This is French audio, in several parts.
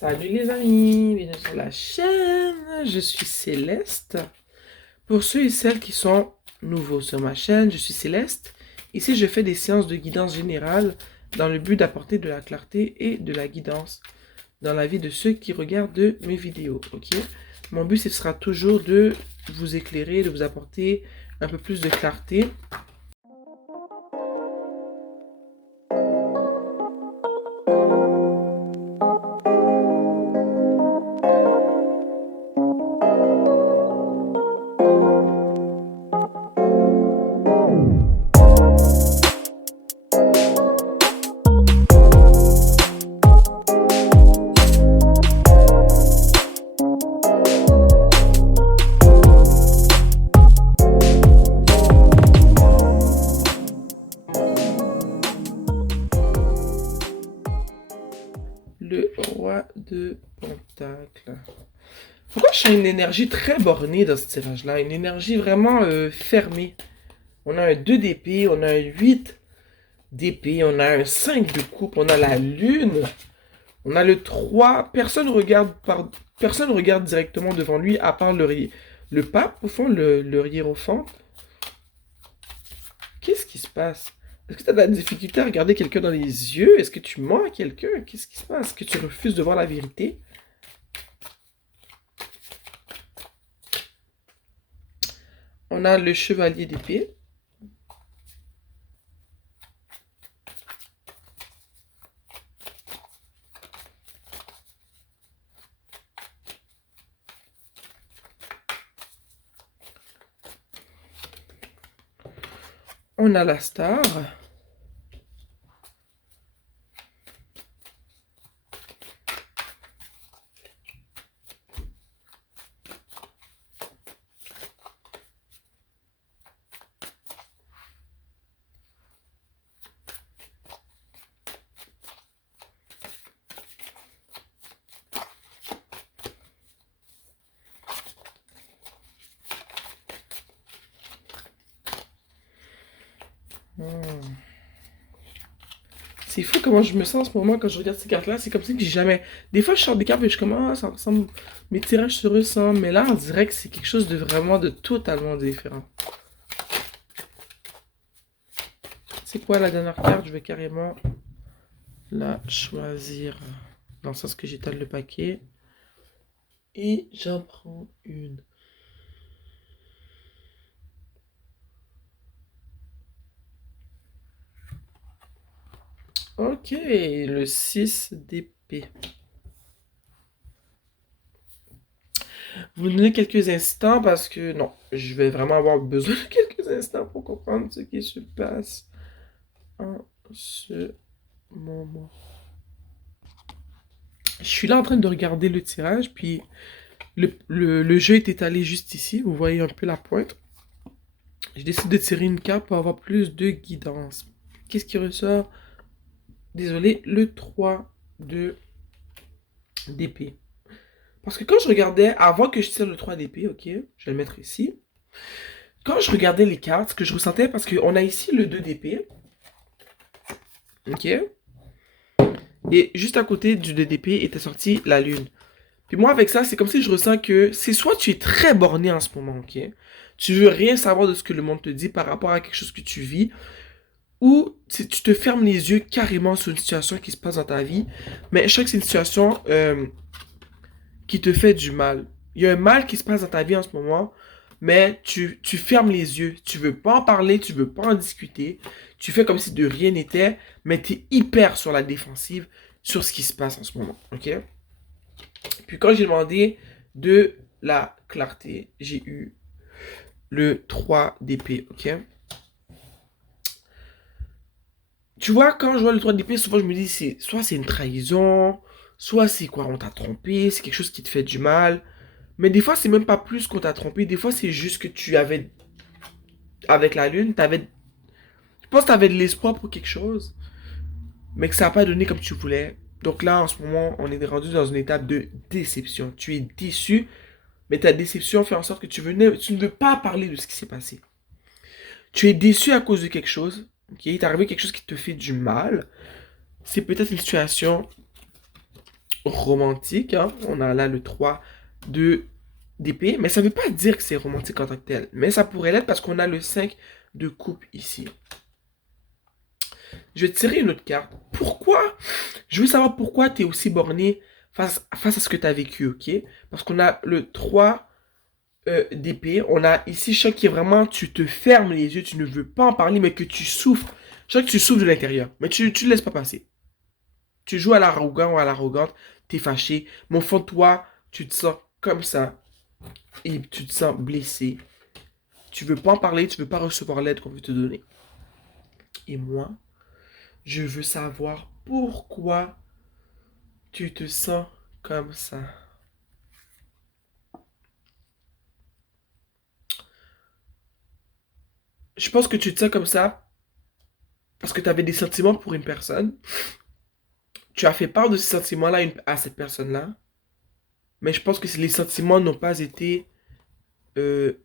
Salut les amis, bienvenue sur la chaîne, je suis Céleste. Pour ceux et celles qui sont nouveaux sur ma chaîne, je suis Céleste. Ici, je fais des séances de guidance générale dans le but d'apporter de la clarté et de la guidance dans la vie de ceux qui regardent mes vidéos, ok? Mon but, ce sera toujours de vous éclairer, de vous apporter un peu plus de clarté. Le roi de Pentacle. Pourquoi je sens une énergie très bornée dans ce tirage-là? Une énergie vraiment fermée. On a un 2 d'épée, on a un 8 d'épée, on a un 5 de coupe, on a la lune, on a le 3. Personne regarde directement devant lui à part le pape, au fond, le hiérophant. Qu'est-ce qui se passe? Est-ce que tu as de la difficulté à regarder quelqu'un dans les yeux? Est-ce que tu mens à quelqu'un? Qu'est-ce qui se passe? Est-ce que tu refuses de voir la vérité? On a le chevalier d'épée. On a la star. C'est fou comment je me sens en ce moment quand je regarde ces cartes-là. C'est comme si que j'ai jamais... Des fois, je sors des cartes et je suis comme, ah, ça ressemble... Mes tirages se ressemblent. Mais là, on dirait que c'est quelque chose de vraiment de totalement différent. C'est quoi la dernière carte? Je vais carrément la choisir. Dans le sens que j'étale le paquet. Et j'en prends une. Ok, le 6 d'épée. Vous me donnez quelques instants parce que non, je vais vraiment avoir besoin de quelques instants pour comprendre ce qui se passe en ce moment. Je suis là en train de regarder le tirage, puis le jeu est étalé juste ici. Vous voyez un peu la pointe. Je décide de tirer une carte pour avoir plus de guidance. Qu'est-ce qui ressort? Désolé, le 3 d'épée. Parce que quand je regardais, avant que je tire le 3 d'épée, ok, je vais le mettre ici. Quand je regardais les cartes, ce que je ressentais, parce qu'on a ici le 2 d'épée. Ok. Et juste à côté du 2 d'épée était sorti la lune. Puis moi, avec ça, c'est comme si je ressens que c'est soit tu es très borné en ce moment, ok? Tu veux rien savoir de ce que le monde te dit par rapport à quelque chose que tu vis, ou tu te fermes les yeux carrément sur une situation qui se passe dans ta vie, mais je sais que c'est une situation qui te fait du mal. Il y a un mal qui se passe dans ta vie en ce moment, mais tu fermes les yeux. Tu veux pas en parler, tu veux pas en discuter. Tu fais comme si de rien n'était, mais tu es hyper sur la défensive sur ce qui se passe en ce moment, ok? Puis quand j'ai demandé de la clarté, j'ai eu le 3 d'épée, ok? Tu vois, quand je vois le 3 d'épée, souvent je me dis, soit c'est une trahison, soit c'est quoi, on t'a trompé, c'est quelque chose qui te fait du mal. Mais des fois, c'est même pas plus qu'on t'a trompé, des fois c'est juste que tu avais, avec la lune, je pense que t'avais de l'espoir pour quelque chose, mais que ça n'a pas donné comme tu voulais. Donc là, en ce moment, on est rendu dans une étape de déception. Tu es déçu, mais ta déception fait en sorte que tu ne veux pas parler de ce qui s'est passé. Tu es déçu à cause de quelque chose. Ok, il t'est arrivé quelque chose qui te fait du mal. C'est peut-être une situation romantique, hein. On a là le 3 de d'épée, mais ça veut pas dire que c'est romantique en tant que tel. Mais ça pourrait l'être parce qu'on a le 5 de coupe ici. Je vais tirer une autre carte. Pourquoi? Je veux savoir pourquoi tu es aussi borné face à ce que tu as vécu, ok? Parce qu'on a le 3 d'épée. On a ici choc qui est vraiment, tu te fermes les yeux, tu ne veux pas en parler, mais que tu souffres. Je sens que tu souffres de l'intérieur, mais tu ne laisses pas passer. Tu joues à l'arrogant ou à l'arrogante, tu es fâché, mais au fond de toi, tu te sens comme ça et tu te sens blessé. Tu veux pas en parler, tu veux pas recevoir l'aide qu'on veut te donner. Et moi, je veux savoir pourquoi tu te sens comme ça. Je pense que tu te sens comme ça parce que tu avais des sentiments pour une personne. Tu as fait part de ces sentiments-là à cette personne-là. Mais je pense que les sentiments n'ont pas été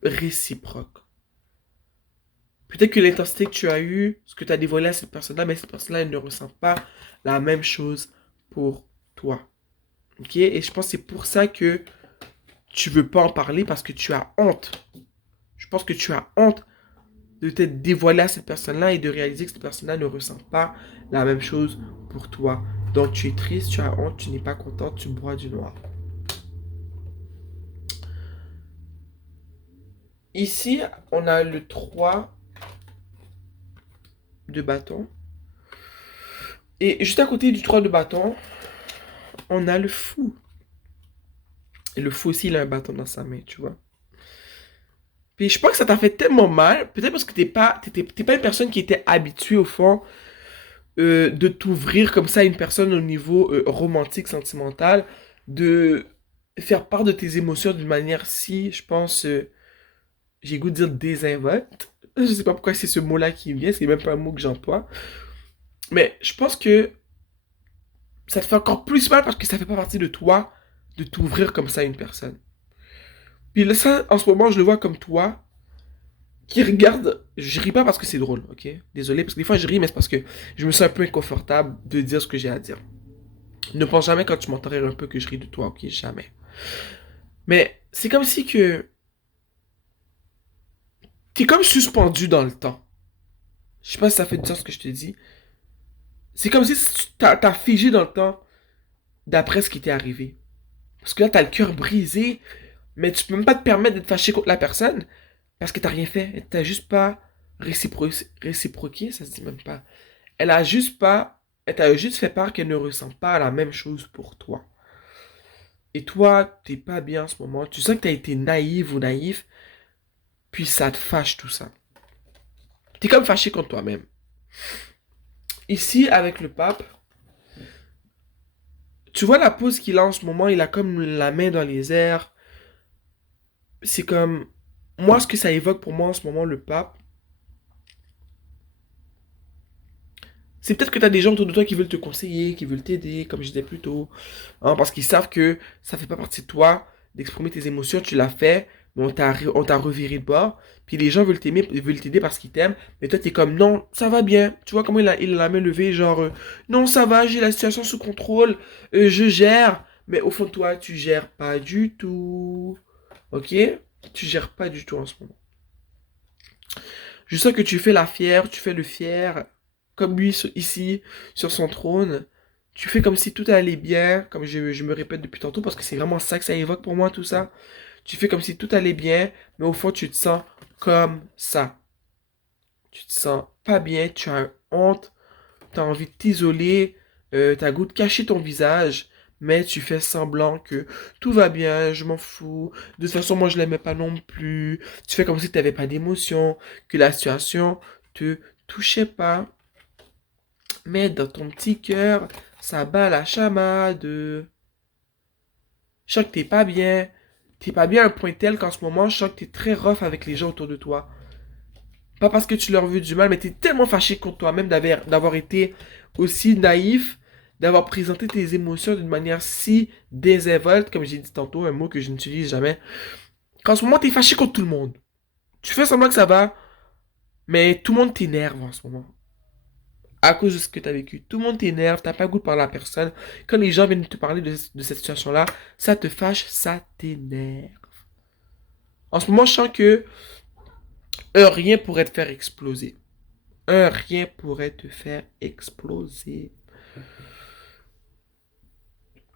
réciproques. Peut-être que l'intensité que tu as eue, ce que tu as dévoilé à cette personne-là, mais cette personne-là, elle ne ressent pas la même chose pour toi. Ok? Et je pense que c'est pour ça que tu veux pas en parler parce que tu as honte. Je pense que tu as honte de t'être dévoilé à cette personne-là et de réaliser que cette personne-là ne ressent pas la même chose pour toi. Donc tu es triste, tu as honte, tu n'es pas content, tu bois du noir. Ici, on a le 3 de bâton. Et juste à côté du 3 de bâton, on a le fou. Et le fou aussi, il a un bâton dans sa main, tu vois. Puis je pense que ça t'a fait tellement mal, peut-être parce que t'es pas une personne qui était habituée au fond de t'ouvrir comme ça à une personne au niveau romantique, sentimental, de faire part de tes émotions d'une manière si, je pense, j'ai goût de dire désinvolte. Je sais pas pourquoi c'est ce mot-là qui me vient, c'est même pas un mot que j'emploie. Mais je pense que ça te fait encore plus mal parce que ça fait pas partie de toi de t'ouvrir comme ça à une personne. Puis là, ça, en ce moment, je le vois comme toi qui regarde. Je ris pas parce que c'est drôle, ok? Désolé, parce que des fois je ris, mais c'est parce que je me sens un peu inconfortable de dire ce que j'ai à dire. Ne pense jamais quand tu m'entends rire un peu que je ris de toi, ok? Jamais. Mais c'est comme si que t'es comme suspendu dans le temps. Je sais pas si ça fait du sens ce que je te dis. C'est comme si t'as figé dans le temps d'après ce qui t'est arrivé. Parce que là, t'as le cœur brisé, mais tu peux même pas te permettre d'être fâché contre la personne parce que t'as rien fait. T'as juste pas réciproqué, ça se dit même pas. Elle a juste pas. Elle t'a juste fait part qu'elle ne ressent pas la même chose pour toi. Et toi, t'es pas bien en ce moment. Tu sens que t'as été naïve ou naïf, puis ça te fâche tout ça. T'es comme fâché contre toi-même. Ici, avec le pape, tu vois la pose qu'il a en ce moment, il a comme la main dans les airs. C'est comme. Moi, ce que ça évoque pour moi en ce moment, le pape, c'est peut-être que tu as des gens autour de toi qui veulent te conseiller, qui veulent t'aider, comme je disais plus tôt. Hein, parce qu'ils savent que ça fait pas partie de toi d'exprimer tes émotions, tu l'as fait, mais on t'a reviré de bord. Puis les gens veulent t'aimer, veulent t'aider parce qu'ils t'aiment. Mais toi, t'es comme, non, ça va bien. Tu vois comment il a la main levée, genre, non, ça va, j'ai la situation sous contrôle, je gère. Mais au fond de toi, tu gères pas du tout. Ok? Tu gères pas du tout en ce moment. Je sens que tu fais la fière, tu fais le fier, comme lui ici, sur son trône. Tu fais comme si tout allait bien, comme je me répète depuis tantôt, parce que c'est vraiment ça que ça évoque pour moi, tout ça. Tu fais comme si tout allait bien, mais au fond, tu te sens comme ça. Tu te sens pas bien, tu as honte, tu as envie de t'isoler, tu as goût de cacher ton visage, mais tu fais semblant que tout va bien, je m'en fous. De toute façon, moi, je l'aimais pas non plus. Tu fais comme si tu n'avais pas d'émotion, que la situation te touchait pas. Mais dans ton petit cœur, ça bat la chamade. Je sens que t'es pas bien. T'es pas bien à un point tel qu'en ce moment, je sens que t'es très rough avec les gens autour de toi. Pas parce que tu leur veux du mal, mais t'es tellement fâché contre toi-même d'avoir été aussi naïf, d'avoir présenté tes émotions d'une manière si désinvolte, comme j'ai dit tantôt, un mot que je n'utilise jamais. Qu'en ce moment, t'es fâché contre tout le monde. Tu fais semblant que ça va, mais tout le monde t'énerve en ce moment. à cause de ce que tu as vécu. Tout le monde t'énerve, t'as pas le goût de parler à la personne. Quand les gens viennent te parler de cette situation-là, ça te fâche, ça t'énerve. En ce moment, je sens que un rien pourrait te faire exploser. Un rien pourrait te faire exploser.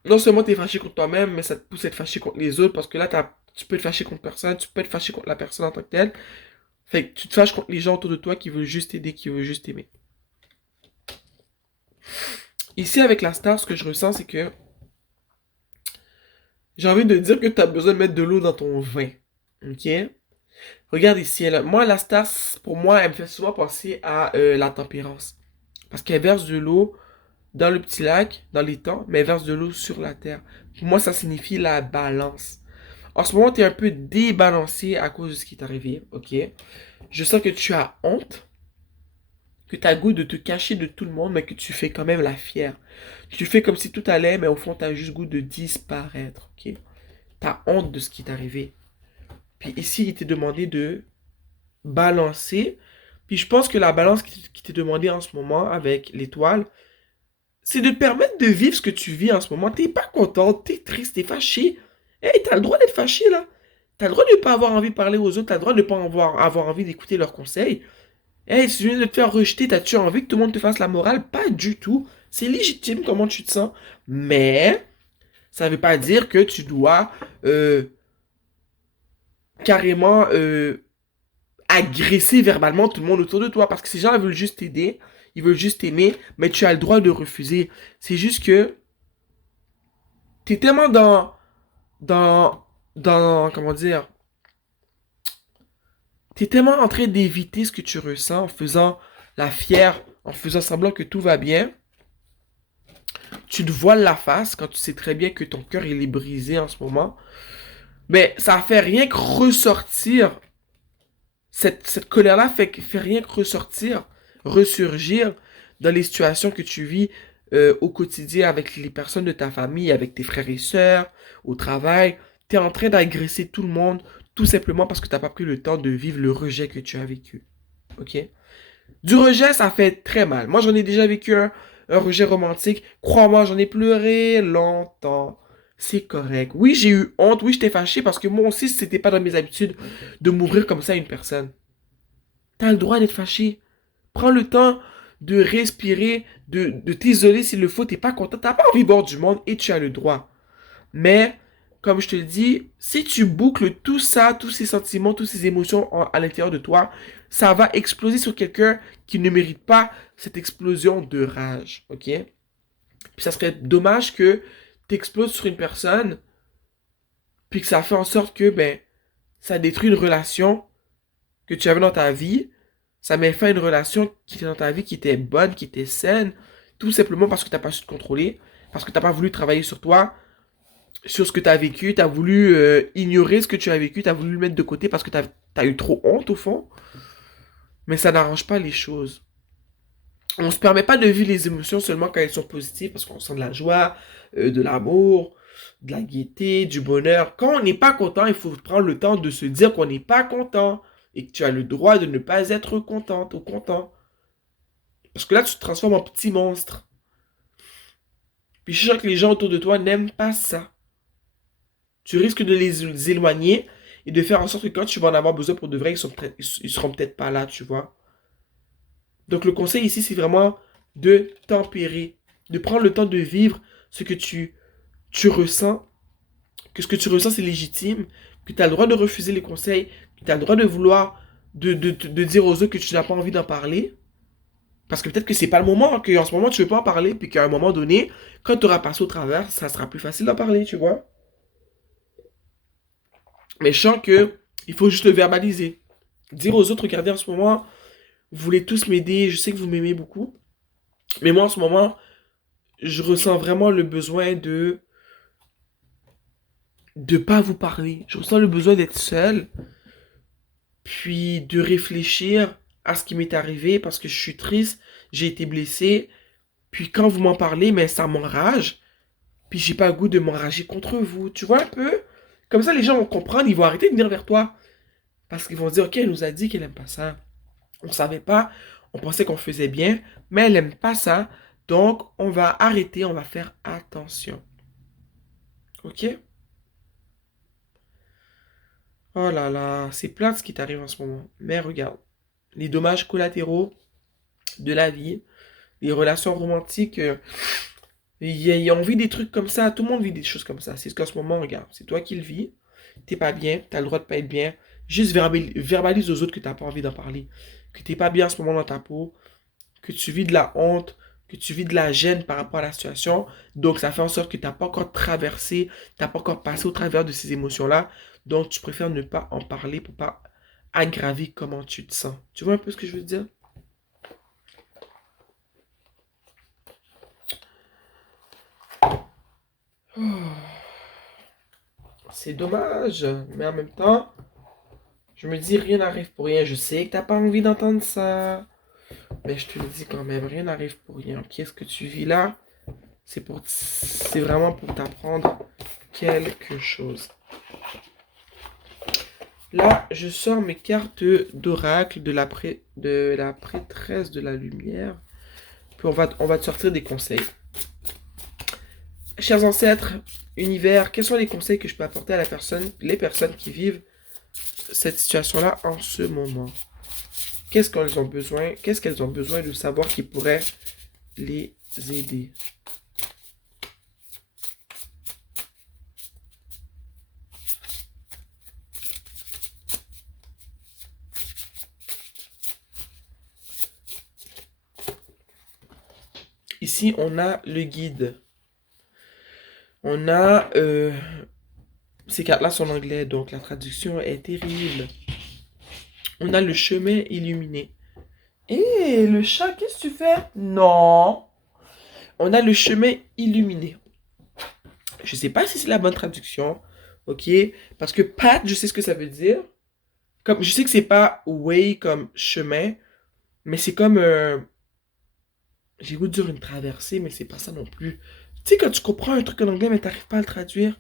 Non seulement tu es fâché contre toi-même, mais ça te pousse à être fâché contre les autres parce que là, tu peux être fâché contre personne, tu peux être fâché contre la personne en tant que telle. Fait que tu te fâches contre les gens autour de toi qui veulent juste t'aider, qui veulent juste t'aimer. Ici, avec la star, ce que je ressens, c'est que j'ai envie de dire que tu as besoin de mettre de l'eau dans ton vin. Ok? Regarde ici, moi, la star, pour moi, elle me fait souvent penser à la tempérance. Parce qu'elle verse de l'eau dans le petit lac, dans les temps, mais elle verse de l'eau sur la terre. Pour moi, ça signifie la balance. En ce moment, tu es un peu débalancé à cause de ce qui est arrivé, ok? Je sens que tu as honte, que tu as goût de te cacher de tout le monde, mais que tu fais quand même la fière. Tu fais comme si tout allait, mais au fond, tu as juste goût de disparaître, ok? Tu as honte de ce qui est arrivé. Puis ici, il t'est demandé de balancer. Puis je pense que la balance qui t'est demandée en ce moment avec l'étoile, c'est de te permettre de vivre ce que tu vis en ce moment. T'es pas content, t'es triste, t'es fâché. Hey, t'as le droit d'être fâché là. T'as le droit de ne pas avoir envie de parler aux autres, t'as le droit de ne pas avoir envie d'écouter leurs conseils. Hey, si tu viens de te faire rejeter, t'as-tu envie que tout le monde te fasse la morale? Pas du tout. C'est légitime comment tu te sens. Mais ça veut pas dire que tu dois carrément agresser verbalement tout le monde autour de toi. Parce que ces gens veulent juste t'aider, ils veulent juste t'aimer, mais tu as le droit de refuser. C'est juste que t'es tellement dans, comment dire, t'es tellement en train d'éviter ce que tu ressens en faisant la fière, en faisant semblant que tout va bien. Tu te voiles la face quand tu sais très bien que ton cœur il est brisé en ce moment. Mais ça fait rien que ressortir. Cette colère-là fait rien que ressortir, ressurgir dans les situations que tu vis au quotidien avec les personnes de ta famille, avec tes frères et sœurs, au travail. Tu es en train d'agresser tout le monde tout simplement parce que tu n'as pas pris le temps de vivre le rejet que tu as vécu. Ok? Du rejet, ça fait très mal. Moi, j'en ai déjà vécu un rejet romantique. Crois-moi, j'en ai pleuré longtemps. C'est correct. Oui, j'ai eu honte. Oui, j'étais fâché parce que moi aussi, c'était pas dans mes habitudes de m'ouvrir comme ça à une personne. T'as le droit d'être fâché. Prends le temps de respirer, de t'isoler s'il le faut. T'es pas content. T'as pas envie de voir du monde et tu as le droit. Mais, comme je te le dis, si tu boucles tout ça, tous ces sentiments, toutes ces émotions à l'intérieur de toi, ça va exploser sur quelqu'un qui ne mérite pas cette explosion de rage. Ok? Puis ça serait dommage que tu exploses sur une personne, puis que ça fait en sorte que, ben, ça détruit une relation que tu avais dans ta vie. Ça met fin à une relation qui était dans ta vie, qui était bonne, qui était saine, tout simplement parce que tu n'as pas su te contrôler, parce que tu n'as pas voulu travailler sur toi, sur ce que tu as vécu, tu as voulu ignorer ce que tu as vécu, tu as voulu le mettre de côté parce que tu as eu trop honte au fond. Mais ça n'arrange pas les choses. On ne se permet pas de vivre les émotions seulement quand elles sont positives parce qu'on sent de la joie, de l'amour, de la gaieté, du bonheur. Quand on n'est pas content, il faut prendre le temps de se dire qu'on n'est pas content et que tu as le droit de ne pas être contente ou content. Parce que là, tu te transformes en petit monstre. Puis je sens que les gens autour de toi n'aiment pas ça. Tu risques de les éloigner et de faire en sorte que quand tu vas en avoir besoin pour de vrai, ils seront peut-être pas là, tu vois. Donc le conseil ici, c'est vraiment de tempérer, de prendre le temps de vivre ce que tu ressens, que ce que tu ressens c'est légitime, que tu as le droit de refuser les conseils, que tu as le droit de vouloir, de dire aux autres que tu n'as pas envie d'en parler. Parce que peut-être que c'est pas le moment, qu'en ce moment tu veux pas en parler, puis qu'à un moment donné, quand tu auras passé au travers, ça sera plus facile d'en parler, tu vois. Mais je sens que il faut juste le verbaliser. Dire aux autres, regardez en ce moment, vous voulez tous m'aider, je sais que vous m'aimez beaucoup. Mais moi en ce moment, je ressens vraiment le besoin de pas vous parler. Je ressens le besoin d'être seul, puis de réfléchir à ce qui m'est arrivé parce que je suis triste, j'ai été blessé. Puis quand vous m'en parlez, mais ça m'enrage. Puis j'ai pas le goût de m'enrager contre vous. Tu vois un peu? Comme ça, les gens vont comprendre, ils vont arrêter de venir vers toi. Parce qu'ils vont se dire, ok, elle nous a dit qu'elle aime pas ça. On savait pas. On pensait qu'on faisait bien, mais elle n'aime pas ça. Donc, on va arrêter, on va faire attention. Ok? Oh là là, c'est plein de ce qui t'arrive en ce moment. Mais regarde, les dommages collatéraux de la vie, les relations romantiques, on vit des trucs comme ça, tout le monde vit des choses comme ça. C'est ce qu'en ce moment, regarde, c'est toi qui le vis, t'es pas bien, t'as le droit de pas être bien. Juste verbalise aux autres que t'as pas envie d'en parler, que t'es pas bien en ce moment dans ta peau, que tu vis de la honte, que tu vis de la gêne par rapport à la situation. Donc, ça fait en sorte que t'as pas encore traversé, t'as pas encore passé au travers de ces émotions-là. Donc, tu préfères ne pas en parler pour pas aggraver comment tu te sens. Tu vois un peu ce que je veux dire? C'est dommage, mais en même temps, je me dis rien n'arrive pour rien. Je sais que t'as pas envie d'entendre ça, mais je te le dis quand même, rien n'arrive pour rien. Qu'est-ce que tu vis là? C'est vraiment pour t'apprendre quelque chose. Là, je sors mes cartes d'oracle de la prêtresse de la lumière. Puis on va te sortir des conseils. Chers ancêtres, univers, quels sont les conseils que je peux apporter à les personnes qui vivent cette situation-là en ce moment? Qu'est-ce qu'elles ont besoin? Qu'est-ce qu'elles ont besoin de savoir qui pourrait les aider? Ici, on a le guide. On a... ces cartes-là sont en anglais, donc la traduction est terrible. On a le chemin illuminé. Hé, le chat, qu'est-ce que tu fais? Non. On a le chemin illuminé. Je sais pas si c'est la bonne traduction, ok? Parce que path, je sais ce que ça veut dire. Comme, je sais que c'est pas way comme chemin, mais c'est comme... j'ai goût de dire une traversée, mais c'est pas ça non plus. Tu sais, quand tu comprends un truc en anglais, mais t'arrives pas à le traduire.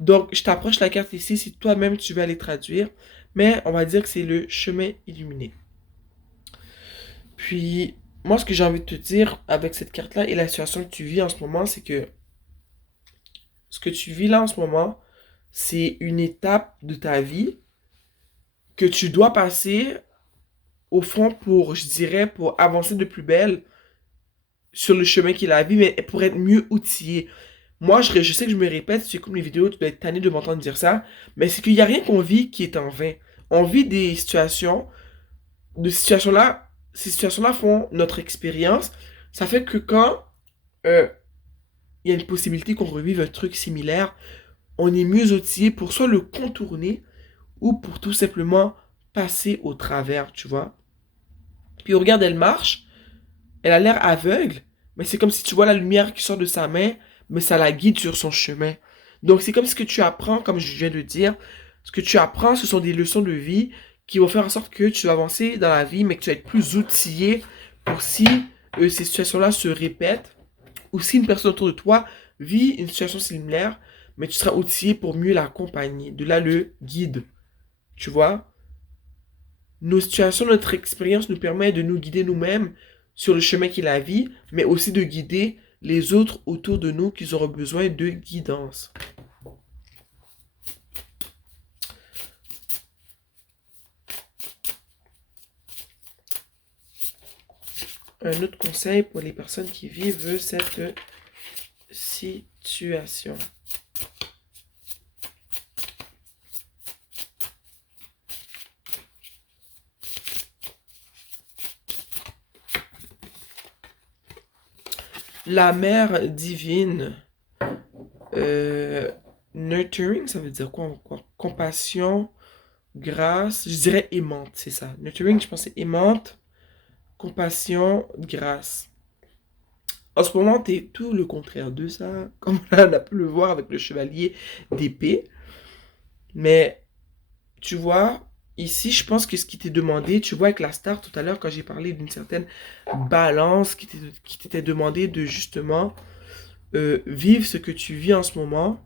Donc, je t'approche la carte ici si toi-même tu veux aller traduire. Mais on va dire que c'est le chemin illuminé. Puis, moi, ce que j'ai envie de te dire avec cette carte-là et la situation que tu vis en ce moment, c'est que ce que tu vis là en ce moment, c'est une étape de ta vie que tu dois passer au fond pour, je dirais, pour avancer de plus belle sur le chemin qui est la vie, mais pour être mieux outillé. Moi, je sais que je me répète, si tu écoutes mes vidéos, tu dois être tanné de m'entendre dire ça, mais c'est qu'il n'y a rien qu'on vit qui est en vain. On vit des situations, de situations-là, ces situations-là font notre expérience. Ça fait que quand euh, il y a une possibilité qu'on revive un truc similaire, on est mieux outillé pour soit le contourner ou pour tout simplement passer au travers, tu vois. Puis regarde, elle marche, elle a l'air aveugle, mais c'est comme si tu vois la lumière qui sort de sa main, mais ça la guide sur son chemin. Donc c'est comme ce que tu apprends, comme je viens de dire, ce que tu apprends, ce sont des leçons de vie qui vont faire en sorte que tu vas avancer dans la vie, mais que tu vas être plus outillé pour si ces situations-là se répètent, ou si une personne autour de toi vit une situation similaire, mais tu seras outillé pour mieux l'accompagner. De là, le guide. Tu vois? Nos situations, notre expérience nous permet de nous guider nous-mêmes sur le chemin qui est la vie, mais aussi de guider les autres autour de nous qui auront besoin de guidance. Un autre conseil pour les personnes qui vivent cette situation. La mère divine, nurturing, ça veut dire quoi? Compassion, grâce, je dirais aimante, c'est ça. Nurturing, je pense c'est aimante, compassion, grâce. En ce moment, t'es tout le contraire de ça, comme on a pu le voir avec le chevalier d'épée. Mais tu vois, ici, je pense que ce qui t'est demandé, tu vois avec la star tout à l'heure, quand j'ai parlé d'une certaine balance qui t'était demandé de justement vivre ce que tu vis en ce moment,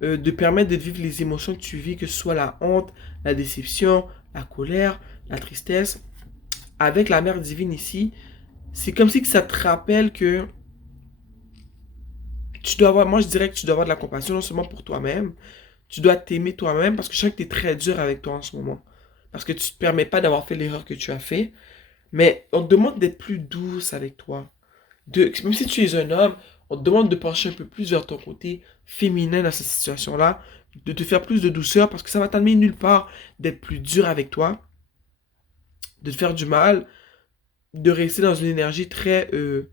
de permettre de vivre les émotions que tu vis, que ce soit la honte, la déception, la colère, la tristesse. avec la mère divine ici, c'est comme si que ça te rappelle que tu dois avoir, moi je dirais que tu dois avoir de la compassion non seulement pour toi-même, tu dois t'aimer toi-même parce que je sens que tu es très dur avec toi en ce moment. Parce que tu te permets pas d'avoir fait l'erreur que tu as fait. Mais on te demande d'être plus douce avec toi. Même si tu es un homme, on te demande de pencher un peu plus vers ton côté féminin dans cette situation-là, de te faire plus de douceur parce que ça va t'amener nulle part d'être plus dur avec toi, de te faire du mal, de rester dans une énergie très, je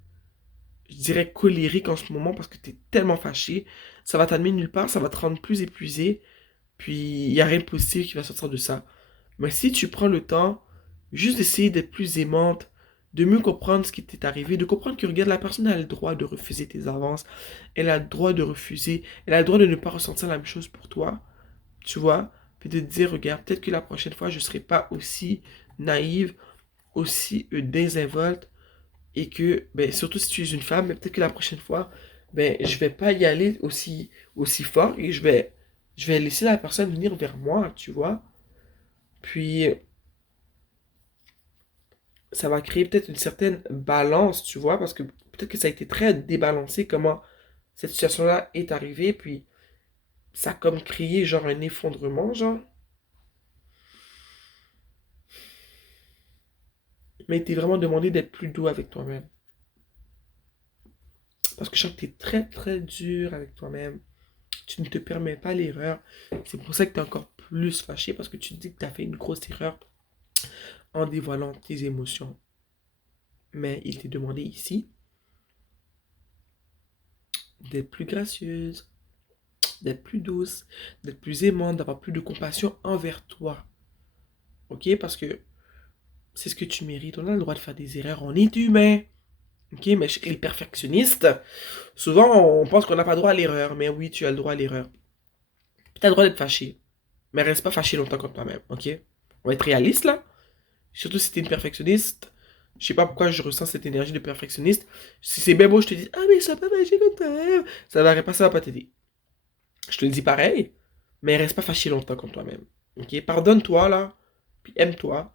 dirais, colérique en ce moment parce que tu es tellement fâché. Ça va t'amener nulle part, ça va te rendre plus épuisé, puis il n'y a rien de positif qui va sortir de ça. Mais si tu prends le temps juste d'essayer d'être plus aimante, de mieux comprendre ce qui t'est arrivé, de comprendre que regarde, la personne a le droit de refuser tes avances, elle a le droit de refuser, elle a le droit de ne pas ressentir la même chose pour toi, tu vois, puis de te dire, regarde, peut-être que la prochaine fois, je ne serai pas aussi naïve, aussi désinvolte, et que, ben, surtout si tu es une femme, mais peut-être que la prochaine fois, ben, je vais pas y aller aussi fort, et je vais laisser la personne venir vers moi, tu vois. Puis, ça va créer peut-être une certaine balance, tu vois, parce que peut-être que ça a été très débalancé comment cette situation-là est arrivée, puis ça a comme créé genre un effondrement, genre. Mais il t'est vraiment demandé d'être plus doux avec toi-même. Parce que je sens que t'es très très dur avec toi-même. Tu ne te permets pas l'erreur. C'est pour ça que t'es encore plus fâché, parce que tu te dis que t'as fait une grosse erreur en dévoilant tes émotions. Mais il t'est demandé ici d'être plus gracieuse, d'être plus douce, d'être plus aimante, d'avoir plus de compassion envers toi. Ok? Parce que c'est ce que tu mérites. On a le droit de faire des erreurs. On est humain. Ok? Mais chez les perfectionnistes, souvent on pense qu'on n'a pas le droit à l'erreur. Mais oui, tu as le droit à l'erreur. Tu as le droit d'être fâché. Mais reste pas fâché longtemps contre toi-même. Ok? On va être réaliste là. Surtout si tu es une perfectionniste. Je sais pas pourquoi je ressens cette énergie de perfectionniste. Si c'est bien beau, je te dis, ah mais ça va pas fâcher contre toi-même. Ça va pas t'aider. Je te le dis pareil. Mais reste pas fâché longtemps contre toi-même. Ok? Pardonne-toi là. Puis aime-toi.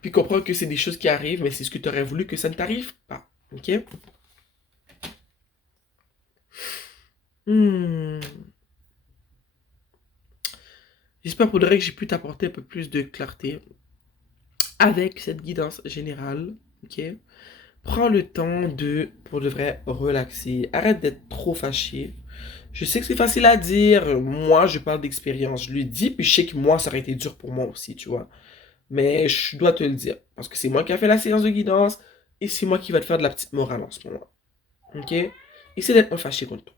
Puis comprends que c'est des choses qui arrivent, mais c'est ce que tu aurais voulu que ça ne t'arrive pas. Ok? Hmm. J'espère pour de vrai que j'ai pu t'apporter un peu plus de clarté avec cette guidance générale. Ok? Prends le temps de, pour de vrai, relaxer. Arrête d'être trop fâché. Je sais que c'est facile à dire. Moi, je parle d'expérience. Je lui dis, puis je sais que moi, ça aurait été dur pour moi aussi, tu vois. Mais je dois te le dire. Parce que c'est moi qui a fait la séance de guidance et c'est moi qui va te faire de la petite morale en ce moment. Ok? Essaie d'être moins fâché contre toi.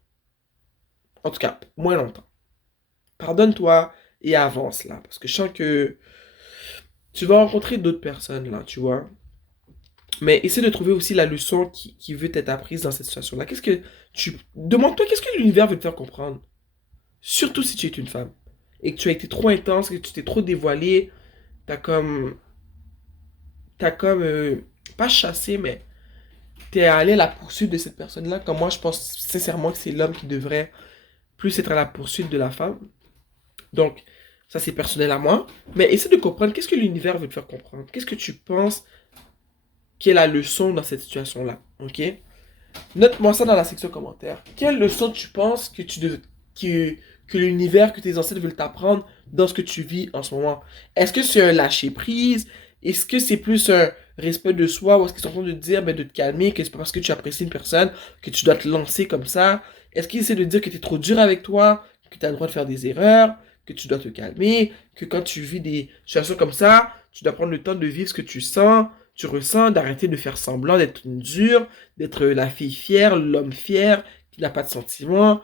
En tout cas, moins longtemps. Pardonne-toi et avance là. Parce que je sens que tu vas rencontrer d'autres personnes là, tu vois. Mais essaie de trouver aussi la leçon qui veut être apprise dans cette situation-là. Qu'est-ce que tu... Demande-toi qu'est-ce que l'univers veut te faire comprendre. Surtout si tu es une femme. Et que tu as été trop intense, que tu t'es trop dévoilé. T'as comme... T'as comme... pas chassé, mais t'es allé à la poursuite de cette personne-là. Comme moi, je pense sincèrement que c'est l'homme qui devrait plus être à la poursuite de la femme. Donc, ça c'est personnel à moi. Mais essaie de comprendre qu'est-ce que l'univers veut te faire comprendre. Qu'est-ce que tu penses qu'est la leçon dans cette situation-là. Ok? Note-moi ça dans la section commentaire. Quelle leçon tu penses que l'univers, que tes ancêtres veulent t'apprendre dans ce que tu vis en ce moment? Est-ce que c'est un lâcher prise? Est-ce que c'est plus un respect de soi? Ou est-ce qu'ils sont en train de te dire de te calmer, que c'est pas parce que tu apprécies une personne que tu dois te lancer comme ça? Est-ce qu'ils essaient de te dire que tu es trop dur avec toi, que tu as le droit de faire des erreurs, que tu dois te calmer, que quand tu vis des situations comme ça, tu dois prendre le temps de vivre ce que tu ressens, d'arrêter de faire semblant d'être une dure, d'être la fille fière, l'homme fier, qui n'a pas de sentiments.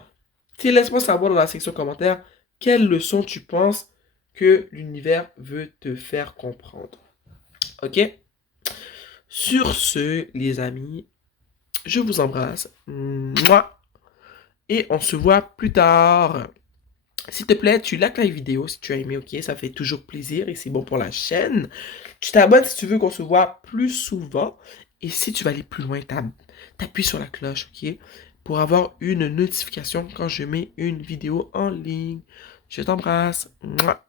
Tu sais, laisse-moi savoir dans la section commentaire quelle leçon tu penses que l'univers veut te faire comprendre. Ok? Sur ce, les amis, je vous embrasse. Mouah. Et on se voit plus tard. S'il te plaît, tu likes la vidéo si tu as aimé, ok? Ça fait toujours plaisir et c'est bon pour la chaîne. Tu t'abonnes si tu veux qu'on se voit plus souvent. Et si tu veux aller plus loin, t'appuies sur la cloche, ok? Pour avoir une notification quand je mets une vidéo en ligne. Je t'embrasse. Mouah.